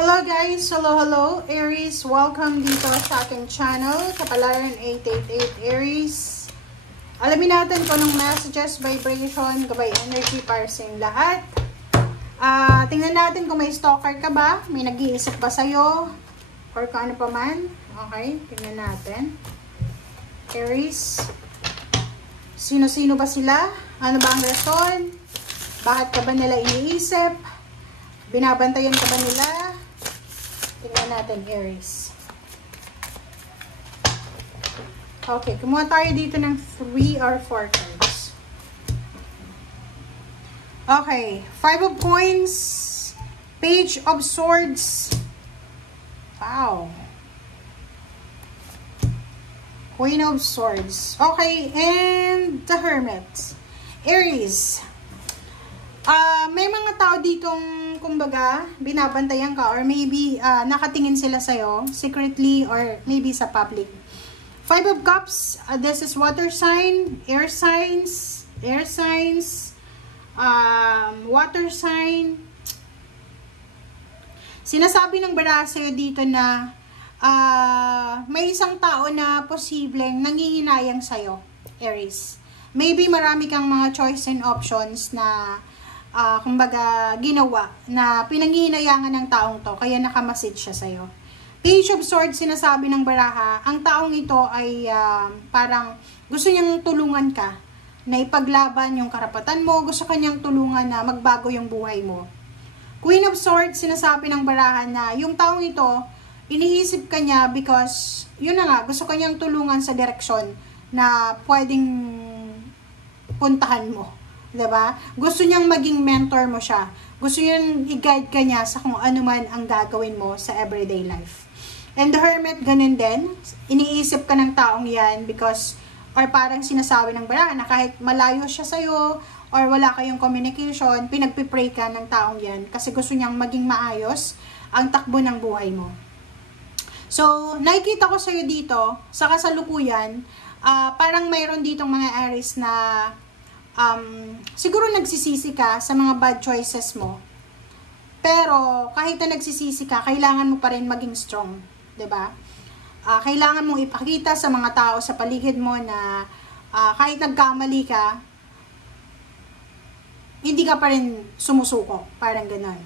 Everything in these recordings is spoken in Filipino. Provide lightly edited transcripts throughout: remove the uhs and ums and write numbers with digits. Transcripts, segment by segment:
Hello guys! Hello Aries! Welcome dito sa aking channel, Kapalaran 888 Aries. Alamin natin kung anong messages, vibration, gabay energy para sa inyong lahat. Tingnan natin kung may stalker ka ba, may nag-iisip ba sa'yo, or kung ano pa man. Okay, tingnan natin. Aries, sino-sino ba sila? Ano ba ang rason? Bakit ka ba nila iniisip? Binabantayan ka ba nila? Tingnan natin, Aries. Okay, kumuha tayo dito ng 3 or 4 cards. Okay, 5 of Coins, Page of Swords. Wow. Queen of Swords. Okay, and the Hermit. Aries. May mga tao ditong, kumbaga, binabantayan ka or maybe nakatingin sila sa'yo secretly or maybe sa public. 5 of Cups, this is water sign, air signs, water sign. Sinasabi ng baraha sa'yo dito na may isang tao na posibleng nangihinayang sa'yo, Aries. Maybe marami kang mga choice and options na kumbaga ginawa na pinanghihinayangan ng taong to kaya nakamasid siya sa'yo. Page of Swords, sinasabi ng baraha, ang taong ito ay parang gusto niyang tulungan ka na ipaglaban yung karapatan mo, gusto kanyang tulungan na magbago yung buhay mo. Queen of Swords, sinasabi ng baraha na yung taong ito iniisip ka niya because yun na nga, gusto kanyang tulungan sa direksyon na pwedeng puntahan mo. Diba? Gusto niyang maging mentor mo siya. Gusto niyang i-guide ka niya sa kung ano man ang gagawin mo sa everyday life. And the Hermit, ganun din. Iniisip ka ng taong yan because, or parang sinasabi ng baraha na kahit malayo siya sa'yo, or wala kayong communication, pinagpipray ka ng taong yan kasi gusto niyang maging maayos ang takbo ng buhay mo. So, nakikita ko sa'yo dito, sa kasalukuyan, parang mayroon ditong mga Aries na siguro nagsisisi ka sa mga bad choices mo. Pero, kahit na nagsisisi ka, kailangan mo pa rin maging strong. 'Di ba? Kailangan mong ipakita sa mga tao sa paligid mo na kahit nagkamali ka, hindi ka pa rin sumusuko. Parang gano'n.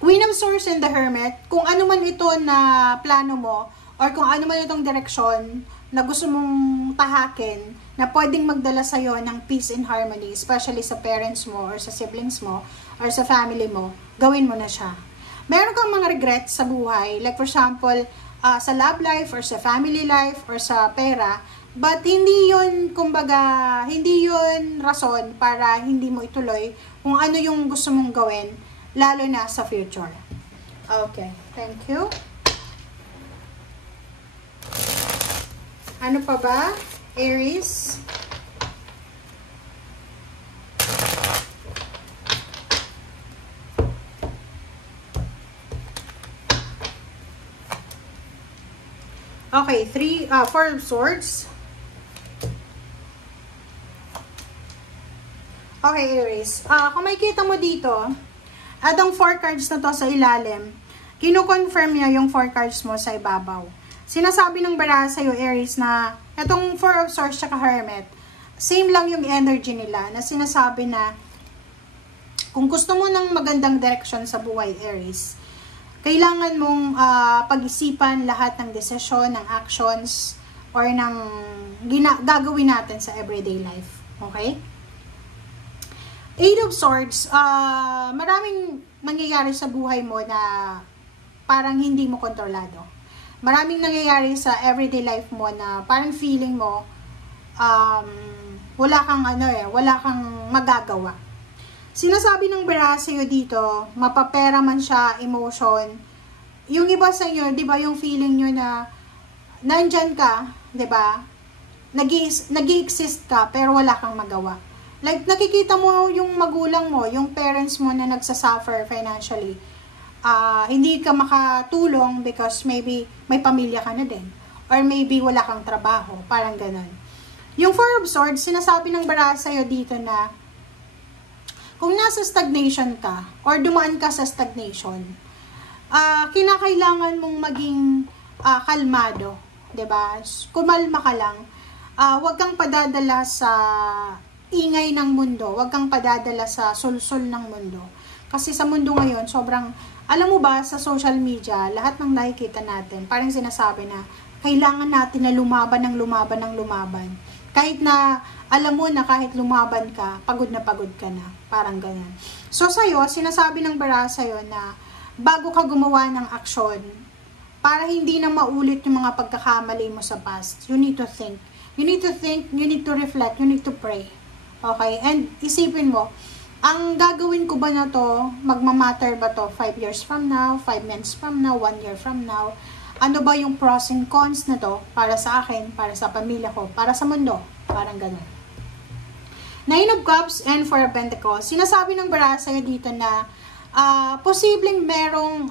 Queen of Swords and the Hermit, kung ano man ito na plano mo, or kung ano man itong direksyon na gusto mong tahakin, na pwedeng magdala sa'yo ng peace and harmony, especially sa parents mo, or sa siblings mo, or sa family mo, gawin mo na siya. Meron kang mga regrets sa buhay, like for example, sa love life, or sa family life, or sa pera, but hindi yun, kumbaga, hindi yun rason para hindi mo ituloy kung ano yung gusto mong gawin, lalo na sa future. Okay, thank you. Ano pa ba? Aries. Okay, 4 of Swords. Okay, Aries. Kung makikita mo dito, atong 4 cards na to sa ilalim, kino-confirm niya yung 4 cards mo sa ibabaw. Sinasabi ng baraha sa'yo, Aries, na itong 4 of Swords at Hermit, same lang yung energy nila, na sinasabi na kung gusto mo ng magandang direksyon sa buhay, Aries, kailangan mong pag-isipan lahat ng desisyon, ng actions, or ng gagawin natin sa everyday life. Okay? 8 of Swords, maraming mangyayari sa buhay mo na parang hindi mo kontrolado. Maraming nangyayari sa everyday life mo na parang feeling mo wala kang magagawa. Sinasabi ng baraha sa'yo dito, mapapera man siya, emotion. Yung iba sa inyo, 'di ba, yung feeling nyo na nandyan ka, 'di ba? Nag-i-exist ka pero wala kang magawa. Like nakikita mo yung magulang mo, yung parents mo na nagsasuffer financially. Hindi ka makatulong because maybe may pamilya ka na din. Or maybe wala kang trabaho. Parang ganun. Yung 4 of Swords, sinasabi ng baraha sa'yo dito na kung nasa stagnation ka or dumaan ka sa stagnation, kinakailangan mong maging kalmado, 'di ba? Kumalma ka lang. Huwag kang padadala sa ingay ng mundo, huwag kang padadala sa sulsul ng mundo. Kasi sa mundo ngayon, sobrang, alam mo ba, sa social media, lahat ng nakikita natin, parang sinasabi na, kailangan natin na lumaban ng lumaban ng lumaban. Kahit na, alam mo na kahit lumaban ka, pagod ka na. Parang ganyan. So, sa'yo, sinasabi ng bara sa'yo na, bago ka gumawa ng aksyon, para hindi na maulit yung mga pagkakamali mo sa past, you need to think. You need to think, you need to reflect, you need to pray. Okay? And isipin mo, ang gagawin ko ba na to, magmamatter ba to 5 years from now, 5 months from now, 1 year from now? Ano ba yung pros and cons na to para sa akin, para sa pamilya ko, para sa mundo? Parang ganun. Nine of Cups and Four of Pentacles. Sinasabi ng bara sa'yo dito na posibleng merong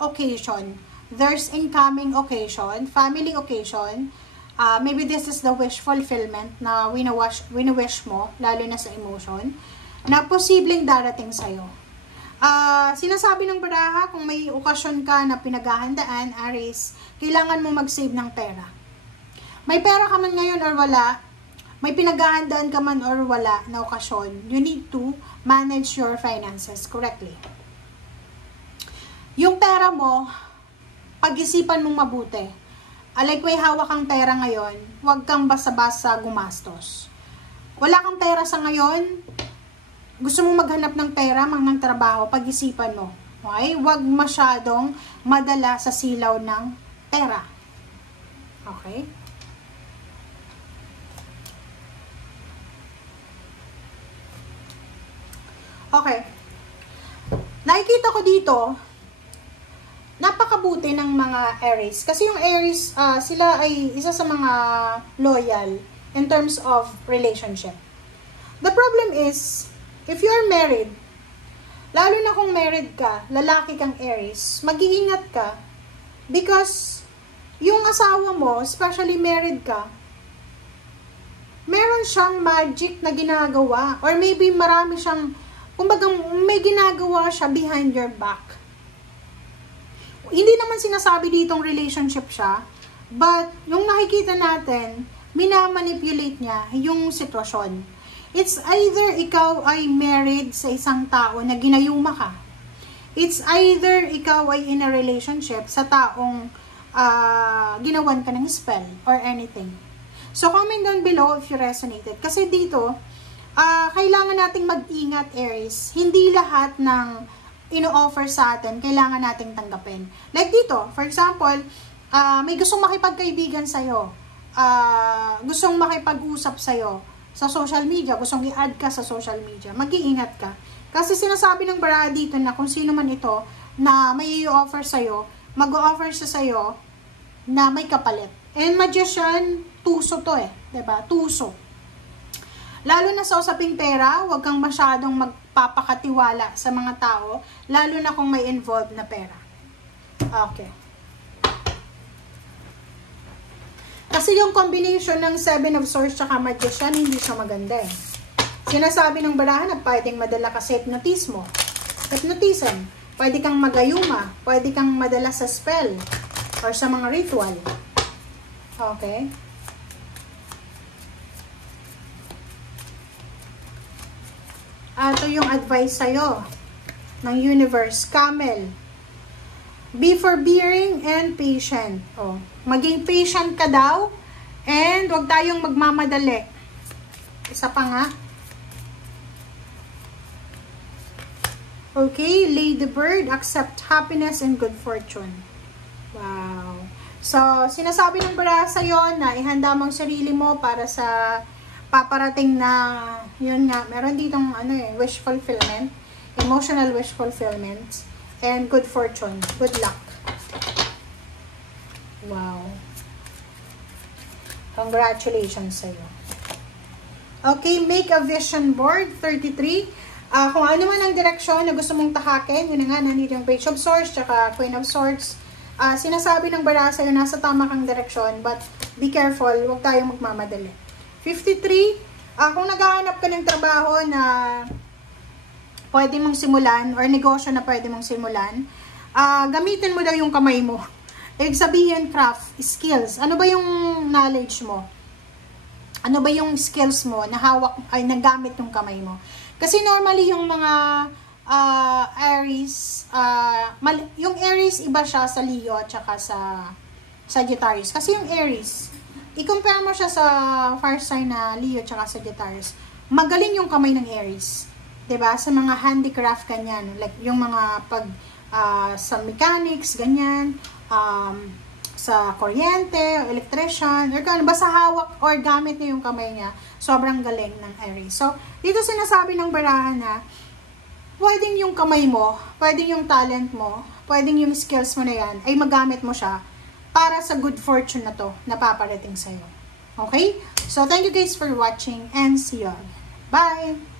occasion. There's incoming occasion, family occasion. Maybe this is the wish fulfillment na wini-wish mo, lalo na sa emotion, na posibleng darating sa'yo. Sinasabi ng baraha, kung may okasyon ka na pinaghahandaan, Aries, kailangan mo mag-save ng pera. May pera ka man ngayon or wala, may pinaghahandaan ka man or wala na okasyon, you need to manage your finances correctly. Yung pera mo, pag-isipan mong mabuti. Like may hawak kang pera ngayon, huwag kang basta-basta gumastos. Wala kang pera sa ngayon, gusto mong maghanap ng pera, ng trabaho, pag-isipan mo. Okay? Huwag masyadong madala sa silaw ng pera. Okay? Okay. Nakikita ko dito, napakabuti ng mga Aries. Kasi yung Aries, sila ay isa sa mga loyal in terms of relationship. The problem is, if you're married, lalo na kung married ka, lalaki kang Aries, mag-iingat ka because yung asawa mo, especially married ka, meron siyang magic na ginagawa or maybe marami siyang, kumbaga may ginagawa siya behind your back. Hindi naman sinasabi ditong relationship siya, but yung nakikita natin, minamanipulate niya yung sitwasyon. It's either ikaw ay married sa isang tao na ginayuma ka. It's either ikaw ay in a relationship sa taong ginawan ka ng spell or anything. So, comment down below if you resonated. Kasi dito, kailangan nating mag-ingat, Aries. Hindi lahat ng ino-offer sa atin, kailangan nating tanggapin. Like dito, for example, may gustong makipagkaibigan sa'yo. Gustong makipag-usap sa'yo sa social media, gustong i-add ka sa social media, mag-iingat ka. Kasi sinasabi ng bara dito na kung sino man ito na may i-offer sa'yo, mag-o-offer siya sa'yo na may kapalit. And magician, tuso to eh. Diba? Tuso. Lalo na sa usaping pera, huwag kang masyadong magpapakatiwala sa mga tao, lalo na kung may involved na pera. Okay. Kasi yung combination ng Seven of Swords tsaka Magician, hindi siya maganda eh. Sinasabi ng barahan na pwedeng madala ka sa hypnotism. Pwede kang magayuma. Pwede kang madala sa spell. Or sa mga ritual. Okay? Ito yung advice sa'yo ng universe. Camel. Be forbearing and patient. Oh, maging patient ka daw and huwag tayong magmamadali. Isa pa nga. Okay, Ladybird, accept happiness and good fortune. Wow. So, sinasabi ng bara sa'yo na ihanda mo ang sarili mo para sa paparating na, yun nga, meron ditong wish fulfillment, emotional wish fulfillment, and good fortune, good luck. Wow. Congratulations sa'yo. Okay, make a vision board, 33. Kung ano man ang direksyon na gusto mong tahakin, yun nga, nandito yung Page of Swords, tsaka Queen of Swords. Sinasabi ng bara sa'yo, nasa tama kang direksyon, but be careful, huwag tayong magmamadali. 53, kung naghahanap ka ng trabaho na pwede mong simulan or negosyo na pwede mong simulan, gamitin mo daw yung kamay mo. Ibig sabihin, craft, skills. Ano ba yung knowledge mo? Ano ba yung skills mo na hawak, ay nagamit yung kamay mo? Kasi normally yung mga Aries, yung Aries iba siya sa Leo at saka sa Sagittarius. Kasi yung Aries, i-compare mo siya sa fire sign na Leo at saka Sagittarius. Magaling yung kamay ng Aries. 'Di ba? Sa mga handicraft ganyan, like yung mga sa mechanics ganyan, sa kuryente, electrician, or kung basta hawak or gamit niya yung kamay niya, sobrang galing ng Aries. So, dito sinasabi ng barahan na pwedeng yung kamay mo, pwedeng yung talent mo, pwedeng yung skills mo na yan, ay magamit mo siya para sa good fortune na to na paparating sa'yo. Okay? So, thank you guys for watching and see you all. Bye!